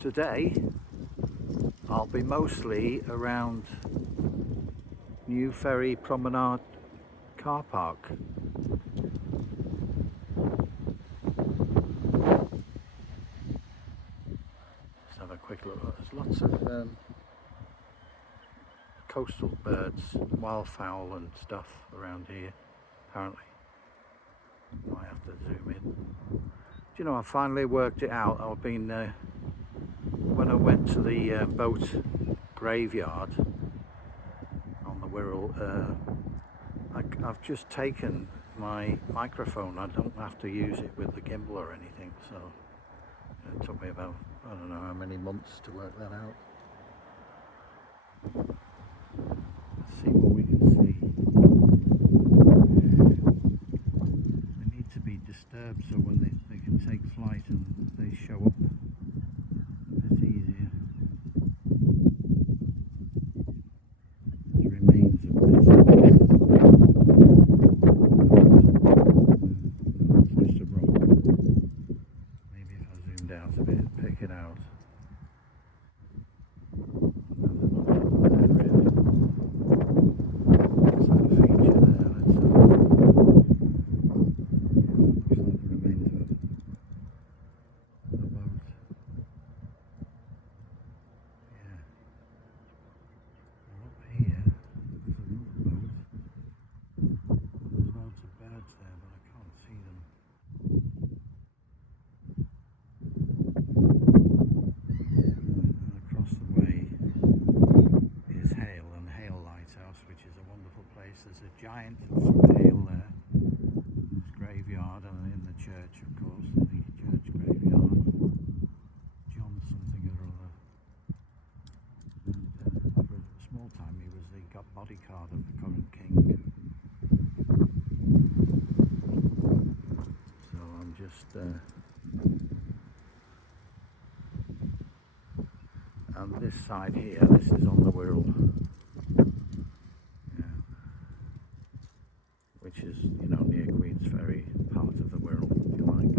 Today I'll be mostly around New Ferry Promenade car park. Let's have a quick look. There's lots of coastal birds, wildfowl and stuff around here apparently. Might have to zoom in. Do you know, I finally worked it out. I've been when I went to the boat graveyard on the Wirral, I've just taken my microphone. I don't have to use it with the gimbal or anything, so it took me about, I don't know how many months to work that out. Let's see what we can see. They need to be disturbed so when they can take flight and they show up a bit easier. There's remains of bits and pieces. It's just a rock. Maybe if I zoomed out a bit, pick it out. There's a giant from Hale there. There's graveyard and in the church, of course, the church graveyard. John something or other. And for a small time he was the bodyguard of the current king. So I'm just and this side here, this is on the Wirral. Which is, you know, near Queen's Ferry, part of the Wirral, if you like.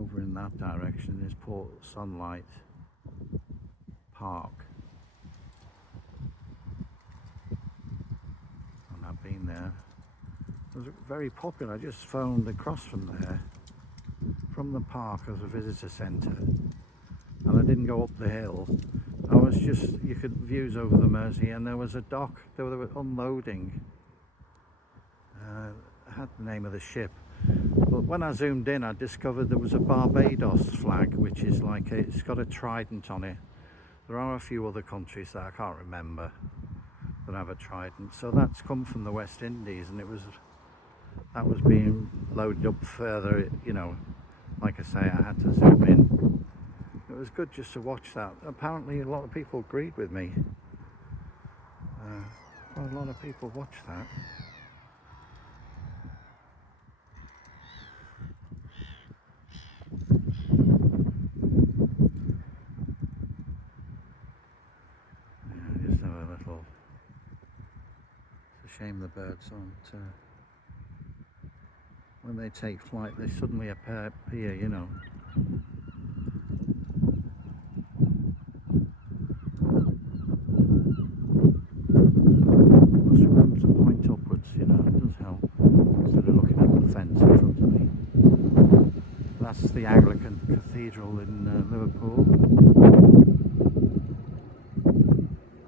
Over in that direction is Port Sunlight Park. And I've been there. It was very popular. I just phoned across from there, from the park as a visitor centre. And I didn't go up the hill. I was just, you could views over the Mersey, and there was a dock, they were unloading. I had the name of the ship, but when I zoomed in I discovered there was a Barbados flag, which is like it's got a trident on it. There are a few other countries that I can't remember that have a trident, so that's come from the West Indies, and that was being loaded up further, you know. Like I say, I had to zoom in. It was good just to watch that. Apparently a lot of people agreed with me. Quite a lot of people watched that. Shame the birds aren't, when they take flight they suddenly appear, you know. Must remember to point upwards, you know, it does help, instead of looking at the fence in front of me. That's the Anglican Cathedral in Liverpool.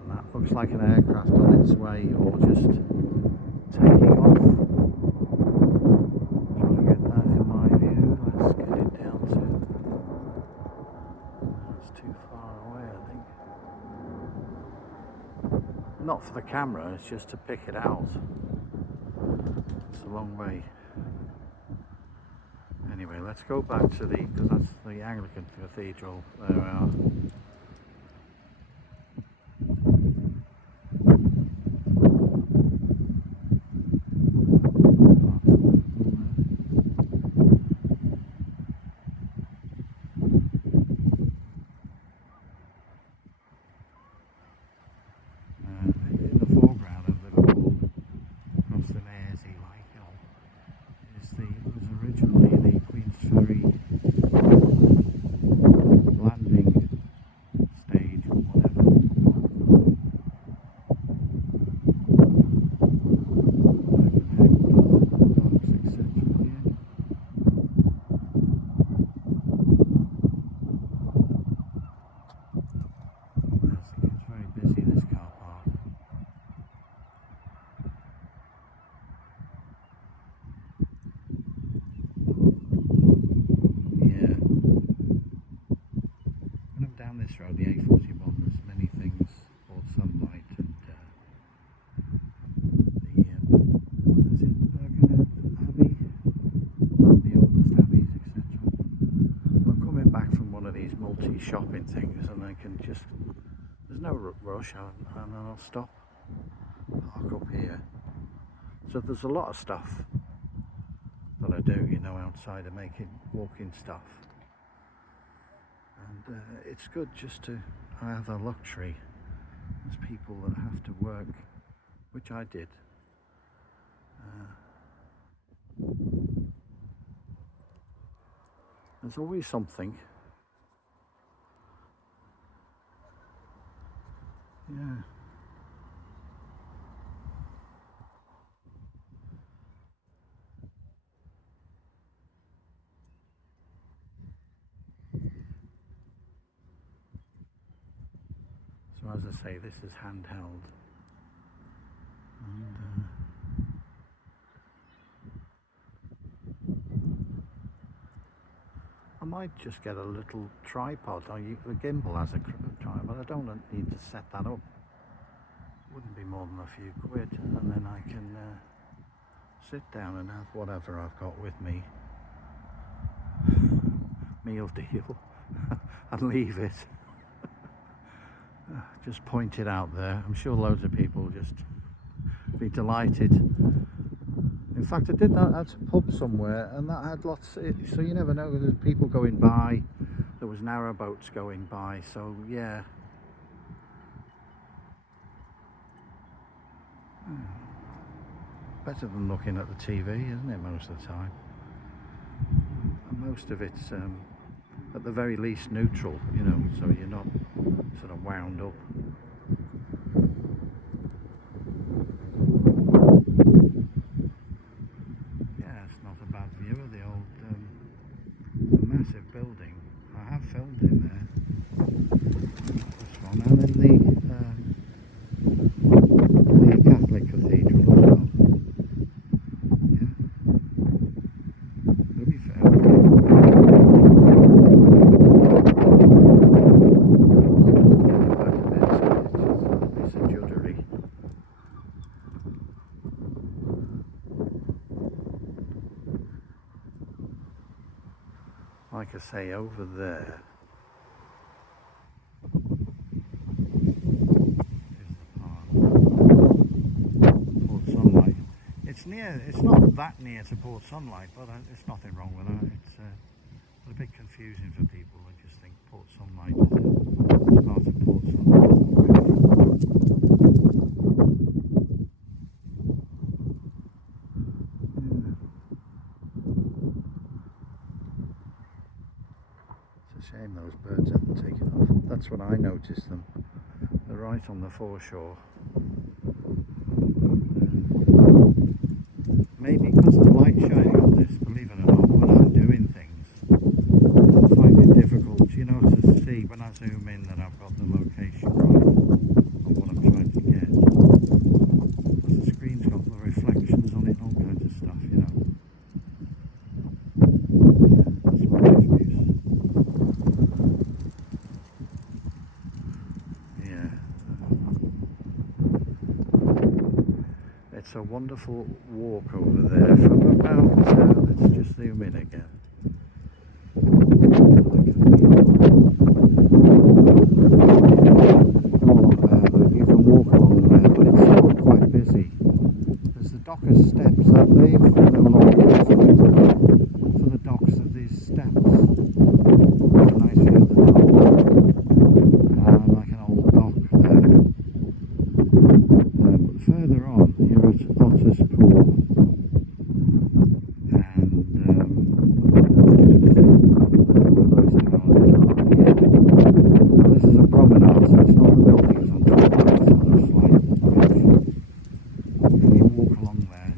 And that looks like an aircraft on its way, or just taking off. Try and get that in my view. Let's get it down to. That's too far away, I think. Not for the camera, it's just to pick it out. It's a long way. Anyway, let's go back to because that's the Anglican Cathedral. There we are. In the foreground of Liverpool, across the Mersey, like, you know, was originally the Queen's Ferry this road, the A41, there's many things called sunlight and is it Birkenhead Abbey, the oldest abbeys, etc. I'm coming back from one of these multi-shopping things, and I can just, there's no rush, and I'll stop, park up here. So there's a lot of stuff that I do, you know, outside of making walking stuff, and it's good just to have a luxury. There's people that have to work, which I did. There's always something. Yeah. So as I say, this is handheld, and I might just get a little tripod. The gimbal has a tripod. I don't need to set that up. Wouldn't be more than a few quid, and then I can sit down and have whatever I've got with me, meal deal, and leave it. Just point it out there. I'm sure loads of people just be delighted. In fact, I did that at a pub somewhere, and that had lots, so you never know, there's people going by, there was narrowboats going by, so yeah. Better than looking at the TV, isn't it, most of the time? And most of it's at the very least neutral, you know, so you're not sort of wound up. Yeah, it's not a bad view of the old, the massive building. I have filmed in there, this one, and in the Catholic cathedral as well. Yeah, to be fair. It's a juddery. Like I say, over there it's not that near to Port Sunlight, but it's nothing wrong with that. It's a bit confusing for people who just think Port Sunlight is part of Port Sunlight. It's a shame those birds haven't taken off. That's when I noticed them. They're right on the foreshore. Maybe because of the light shining on this, believe it or not, when I'm doing things, I find it difficult, you know, to see when I zoom in that I've got the location right on what I'm trying to get. Because the screen's got the reflections on it and all kinds of stuff, you know. Yeah, that's my excuse. Yeah. It's a wonderful walk over there from about, let's just zoom in again. You can walk along there, but it's still quite busy. There's the dockers' steps that they've no longer used for the docks of these steps. There's a nice view at the top, like an old dock there. But further on, you're at Otter's Pool, and where those houses are here. Now, this is a promenade, so it's not the buildings on top, it's sort of slight bridge, and you walk along there.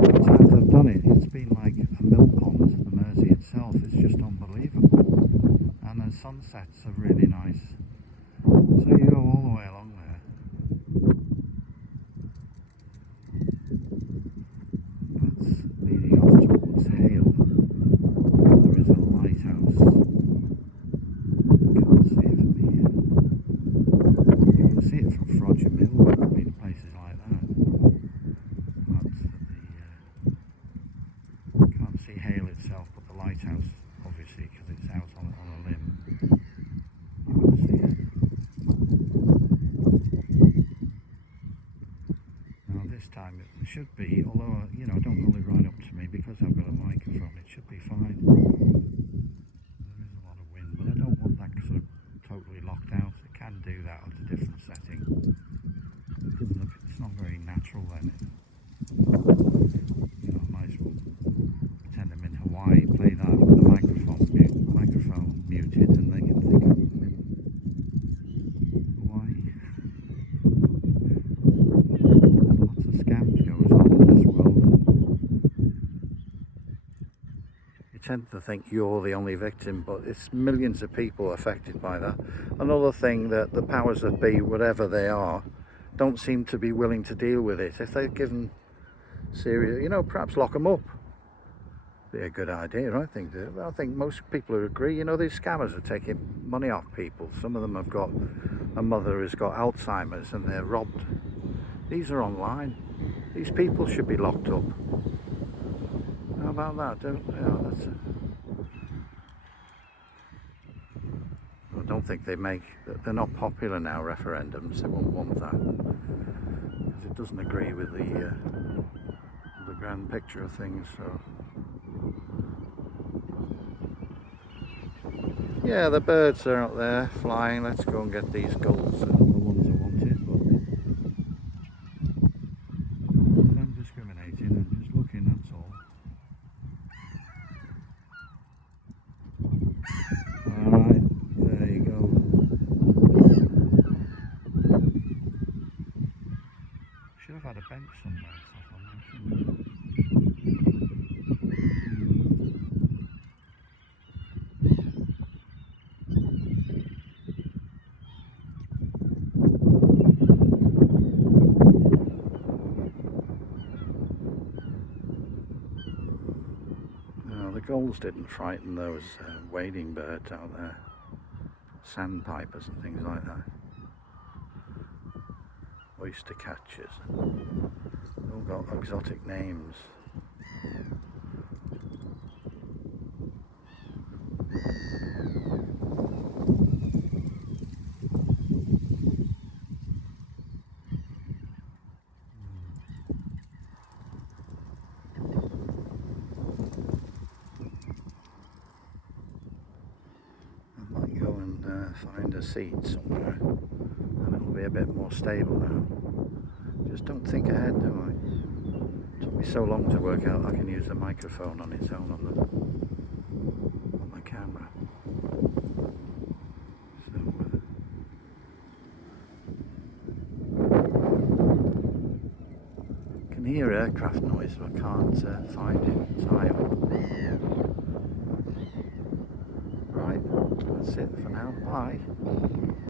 The times I've done it, it's been like a mill pond. The Mersey itself is just unbelievable, and the sunsets are really nice, so you go all the way along there. That's leading off towards Hale. There is a lighthouse. lighthouse, obviously, because it's out on a limb. You won't see it. Now this time it should be, although you know, don't hold it right up to me because I've got a microphone, it should be fine. There is a lot of wind, but I don't want that sort of totally locked out. It can do that at a different setting. It doesn't look, it's not very natural then. You know, I might as well pretend I'm in Hawaii, play that with the microphone muted, and they can think I'm in Hawaii. Lots of scams goes on in this world. You tend to think you're the only victim, but it's millions of people affected by that. Another thing that the powers that be, whatever they are, don't seem to be willing to deal with it. If they're given serious, you know, perhaps lock them up. Be a good idea, I think. I think most people would agree. You know, these scammers are taking money off people. Some of them have got a mother who's got Alzheimer's and they're robbed. These are online. These people should be locked up. How about that? I don't think they're not popular now, referendums. They won't want that because it doesn't agree with the grand picture of things. So yeah, the birds are out there flying. Let's go and get these gulls. And the ones I wanted, but I'm discriminating. I'm just looking. That's all. Alright, there you go. Should have had a bench somewhere. The gulls didn't frighten those wading birds out there, sandpipers and things like that, oyster catchers, they've all got exotic names. Find a seat somewhere and it will be a bit more stable now. Just don't think ahead, do I? It took me so long to work out I can use the microphone on its own on my camera. So I can hear aircraft noise, but I can't find it in time. Right, that's it for now. Bye.